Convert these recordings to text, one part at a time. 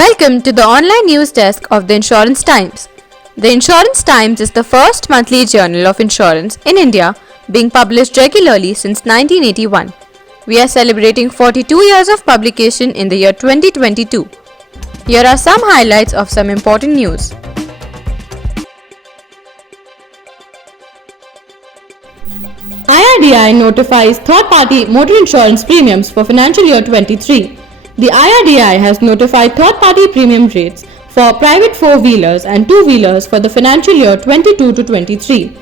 Welcome to the online news desk of the Insurance Times. The Insurance Times is the first monthly journal of insurance in India, being published regularly since 1981. We are celebrating 42 years of publication in the year 2022. Here are some highlights of some important news. IRDAI notifies third-party motor insurance premiums for financial year 23. The IRDAI has notified third-party premium rates for private four-wheelers and two-wheelers for the financial year 22 to 23.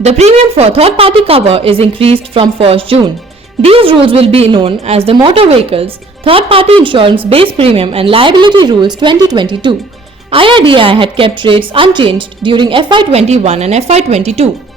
The premium for third-party cover is increased from 1st June. These rules will be known as the Motor Vehicles Third-Party Insurance Base Premium and Liability Rules 2022. IRDAI had kept rates unchanged during FY21 and FY22.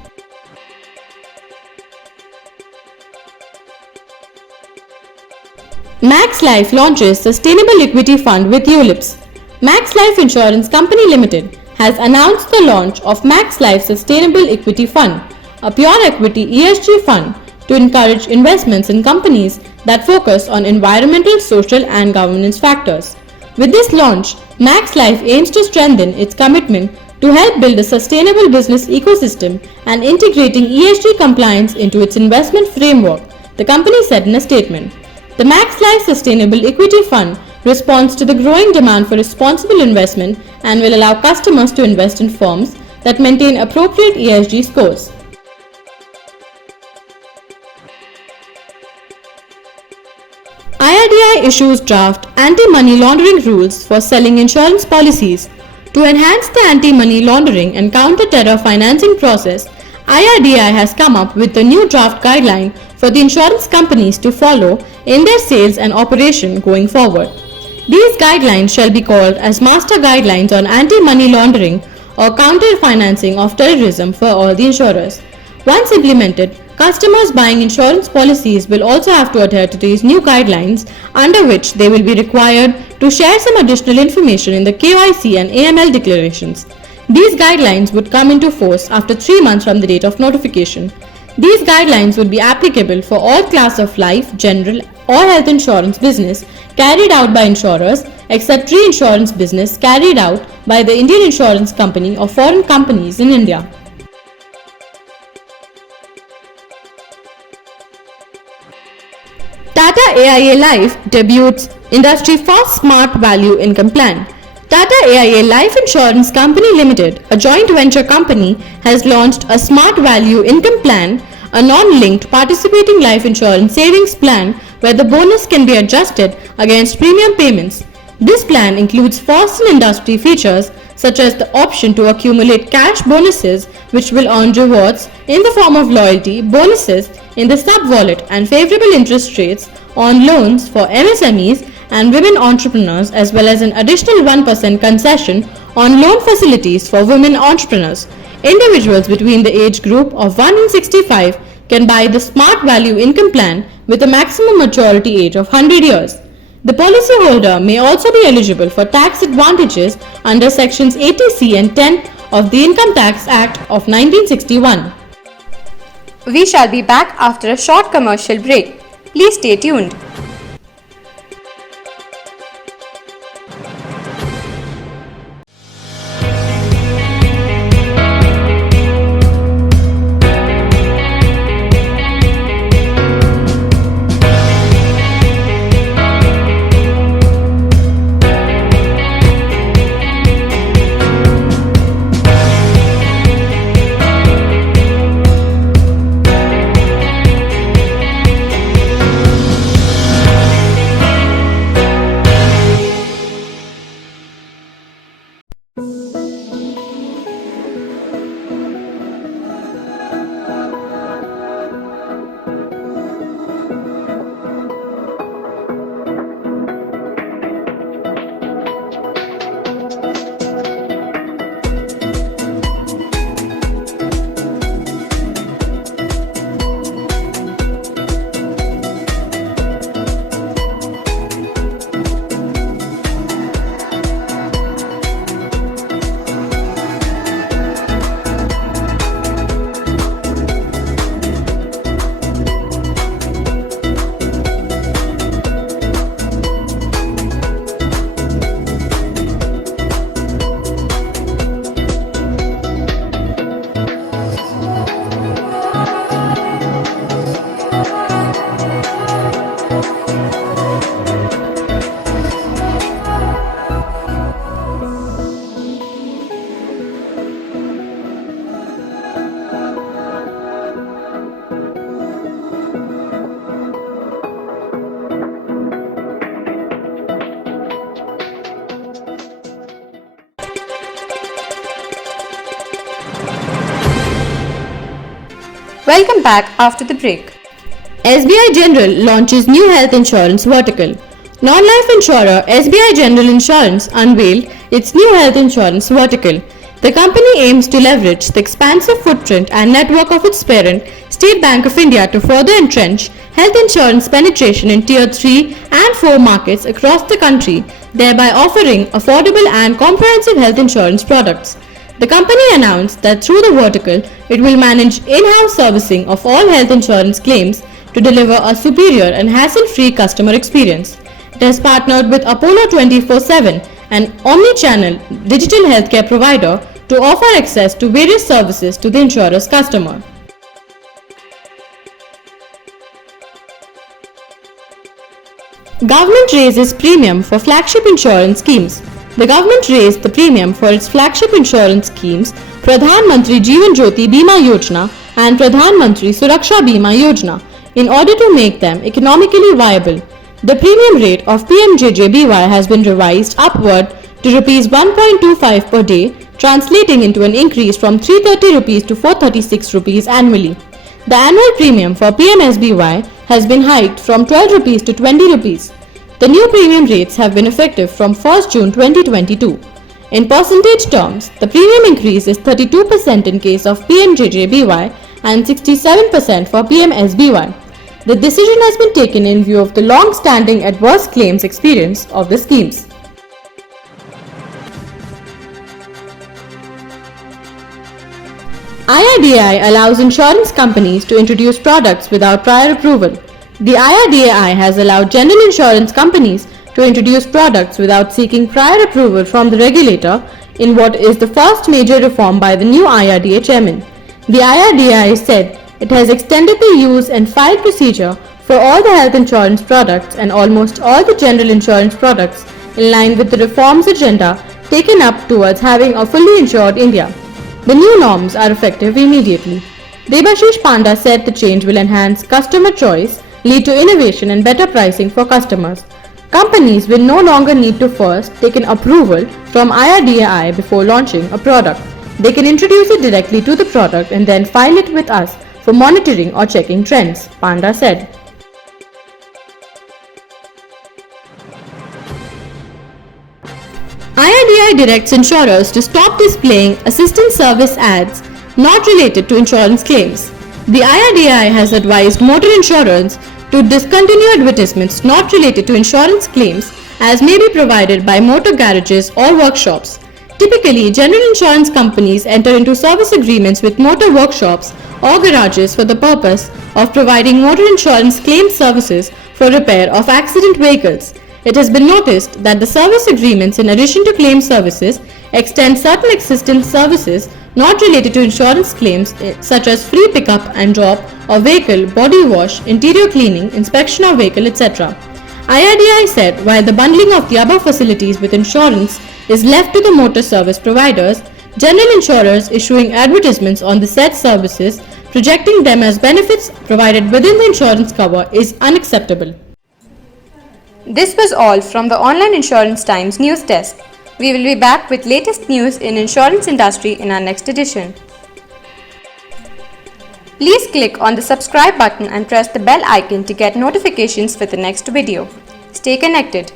Max Life launches Sustainable Equity Fund with ULIPs. Max Life Insurance Company Limited has announced the launch of Max Life Sustainable Equity Fund, a pure equity ESG fund to encourage investments in companies that focus on environmental, social and governance factors. With this launch, Max Life aims to strengthen its commitment to help build a sustainable business ecosystem and integrating ESG compliance into its investment framework, the company said in a statement. The Max Life Sustainable Equity Fund responds to the growing demand for responsible investment and will allow customers to invest in firms that maintain appropriate ESG scores. IRDAI issues draft anti-money laundering rules for selling insurance policies. To enhance the anti-money laundering and counter-terror financing process, IRDAI has come up with a new draft guideline for the insurance companies to follow in their sales and operation going forward. These guidelines shall be called as Master Guidelines on Anti-Money Laundering or Counter-Financing of Terrorism for all the insurers. Once implemented, customers buying insurance policies will also have to adhere to these new guidelines, under which they will be required to share some additional information in the KYC and AML declarations. These guidelines would come into force after 3 months from the date of notification. These guidelines would be applicable for all class of life, general or health insurance business carried out by insurers except reinsurance business carried out by the Indian Insurance Company or foreign companies in India. Tata AIA Life debuts industry first smart value income plan. Tata AIA Life Insurance Company Limited, a joint venture company, has launched a Smart Value Income Plan, a non-linked participating life insurance savings plan where the bonus can be adjusted against premium payments. This plan includes first-in-industry features such as the option to accumulate cash bonuses which will earn rewards in the form of loyalty, bonuses in the sub-wallet and favorable interest rates on loans for MSMEs and women entrepreneurs, as well as an additional 1% concession on loan facilities for women entrepreneurs. Individuals between the age group of 1 and 65 can buy the Smart Value Income Plan with a maximum maturity age of 100 years. The policyholder may also be eligible for tax advantages under sections 80C and 10 of the Income Tax Act of 1961. We shall be back after a short commercial break. Please stay tuned. Welcome back after the break. SBI General launches new health insurance vertical. Non-life insurer SBI General Insurance unveiled its new health insurance vertical. The company aims to leverage the expansive footprint and network of its parent, State Bank of India, to further entrench health insurance penetration in Tier 3 and 4 markets across the country, thereby offering affordable and comprehensive health insurance products. The company announced that through the vertical, it will manage in-house servicing of all health insurance claims to deliver a superior and hassle-free customer experience. It has partnered with Apollo 24/7, an omni-channel digital healthcare provider, to offer access to various services to the insurer's customer. Government raises premium for flagship insurance schemes. The government raised the premium for its flagship insurance schemes, Pradhan Mantri Jeevan Jyoti Bima Yojana and Pradhan Mantri Suraksha Bima Yojana, in order to make them economically viable. The premium rate of PMJJBY has been revised upward to Rs 1.25 per day, translating into an increase from 330 rupees to 436 rupees annually. The annual premium for PMSBY has been hiked from 12 rupees to 20 rupees. The new premium rates have been effective from 1st June 2022. In percentage terms, the premium increase is 32% in case of PMJJBY and 67% for PMSBY. The decision has been taken in view of the long-standing adverse claims experience of the schemes. IRDAI allows insurance companies to introduce products without prior approval. The IRDAI has allowed general insurance companies to introduce products without seeking prior approval from the regulator in what is the first major reform by the new IRDA chairman. The IRDAI said it has extended the use and file procedure for all the health insurance products and almost all the general insurance products in line with the reforms agenda taken up towards having a fully insured India. The new norms are effective immediately. Debashish Panda said the change will enhance customer choice, lead to innovation and better pricing for customers. Companies will no longer need to first take an approval from IRDAI before launching a product. They can introduce it directly to the product and then file it with us for monitoring or checking trends, Panda said. IRDAI directs insurers to stop displaying assistance service ads not related to insurance claims. The IRDAI has advised motor insurers to discontinue advertisements not related to insurance claims as may be provided by motor garages or workshops. Typically, general insurance companies enter into service agreements with motor workshops or garages for the purpose of providing motor insurance claim services for repair of accident vehicles. It has been noticed that the service agreements, in addition to claim services, extend certain assistance services not related to insurance claims such as free pickup and drop of vehicle, body wash, interior cleaning, inspection of vehicle, etc. IRDAI said while the bundling of the above facilities with insurance is left to the motor service providers, general insurers issuing advertisements on the said services projecting them as benefits provided within the insurance cover is unacceptable. This was all from the Online Insurance Times news desk. We will be back with latest news in insurance industry in our next edition. Please click on the subscribe button and press the bell icon to get notifications for the next video. Stay connected.